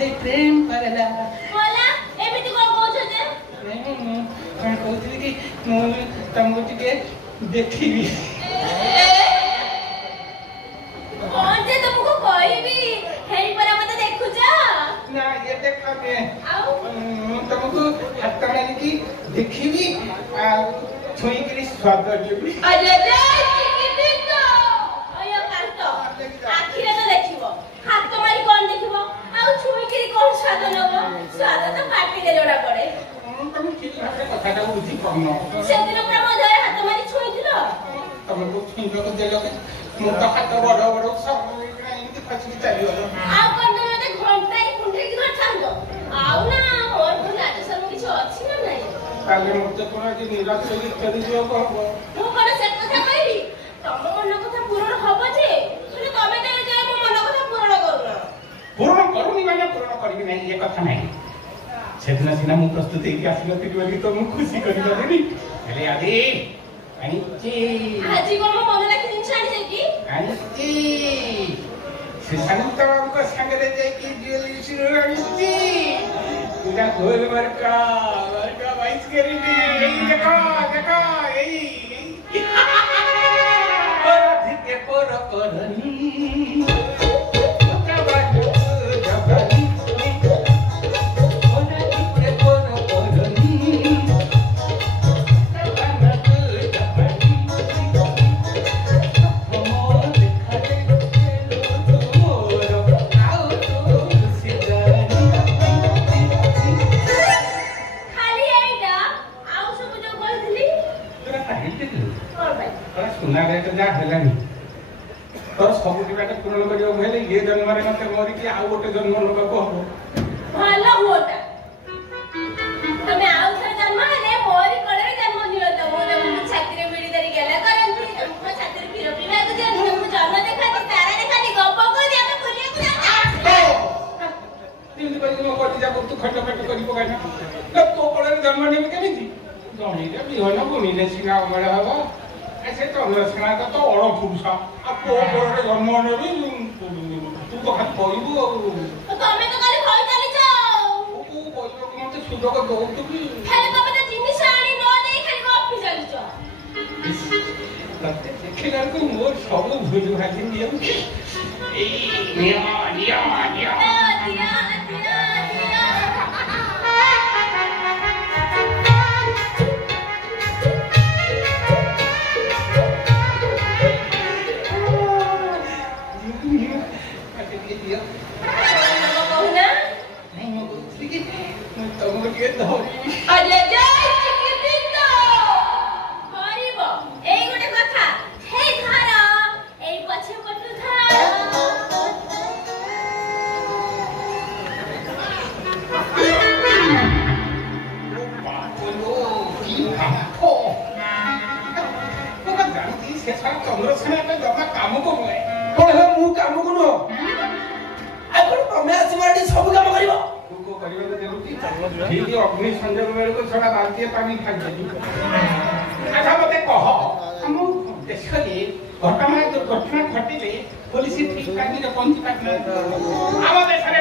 से प्रेम करला बोला एमिति को कहू जे नहीं मैं कहती कि मैं तुमको टिके देखिबी कौन जे तुमको कहबी हेई पर मते देखु जा ना ये देखा मैं आउ तुमको हाथ मारी की देखिबी आ छुई के स्वाद देबी अरे रे चिकिटी तो अयो कांतो आखिरे तो देखिबो हाथ मारी कोन देखिबो आउ छुई के कोन स्वाद नबो स्वाद तो पाटी ले जोड़ा पड़े तुम ठीक भाषा कथाटा बुझी पाउनो से दिन पर मधर हाथ मारी छुई दिलो तुमको छुई को देलो मु तो हाथ बड़ बड़ सब इनके फसली चली गलो आउ कोन मते घंटा की कुंडे की धर छांदो आउ ना और को राजसन किछ अछि ना नाही काले मते कोना कि निराश होई चली जियो कहबो मु कोन से कथा कहबी तम मन कथा पूर्ण हबो जे तुने तमे तो जाय मो मन कथा पूर्ण करूना पूर्ण करूनी माने पूर्ण करबी नहीं ये कथा नहीं सेदिन सिना मु प्रस्तुत हेकि आसिलति बोली तो मु खुशी करि देली हेले आदि आइची आजी को मो मन लाखि दिन छाडी जाय की आइची से संत को संग रे जाय की ज्वेलरी शुरू आइची पूरा गोल वर्का वाइस करी दी देखो देखो यही और अधिक पर करनी सुना रे तो जा हेलानी तोर सब दिबाटे पूर्ण करियो भेले ये जन्म रे मते मोरी कि आ गोटे जन्म लोक को हो भलो होता तमे आउ से जन्म ने मोरी कड़े जन्म नियो त मोरे छाती रे मिडी धरी गेला करंती तुमको छाती रे फिरो पिना को जे तुम जन्म देखा ती तारा देखा ती गप को जे हम बुलिया को जा तीन बजे मो कोटी जा तू खट खट करी पकाय ना ल तो कड़े जन्म ने केमिति जणी रे बिहन भूमि ने सिना अमर हबो ऐसे तो लक्षणा तो और पुरुषा अब को बड़े जन्म ने भी तू तो खाली कहबो तो तमे तो खाली खई चली जाओ को कहबो मते सुजोग दो तू भी खाली तमे तो जिनिस आनी न देई खाली गप चली जाओ लगते देखिला को मोर सब भूल भाजी दियो ए निया निया निया दिया अरे जय चिकिटितो हरिबो एई गोटे कथा हे घर एई पछे पटु घर ओ बाटलो की भापो ओका जानती से सारा चंद्रसेना पे जमा काम को होए कोन हे मु काम को नो आ कोन तमे आसीमाडी सब काम करिवो को करिवो देउती ठीक अग्नि संजोग मेरे को थोड़ा बाल्टी पानी खाई अच्छा मते कह हम देखले घटना दुर्घटना घटिले पुलिस ठीक टाइम रे पहुंची पाइना हम देश रे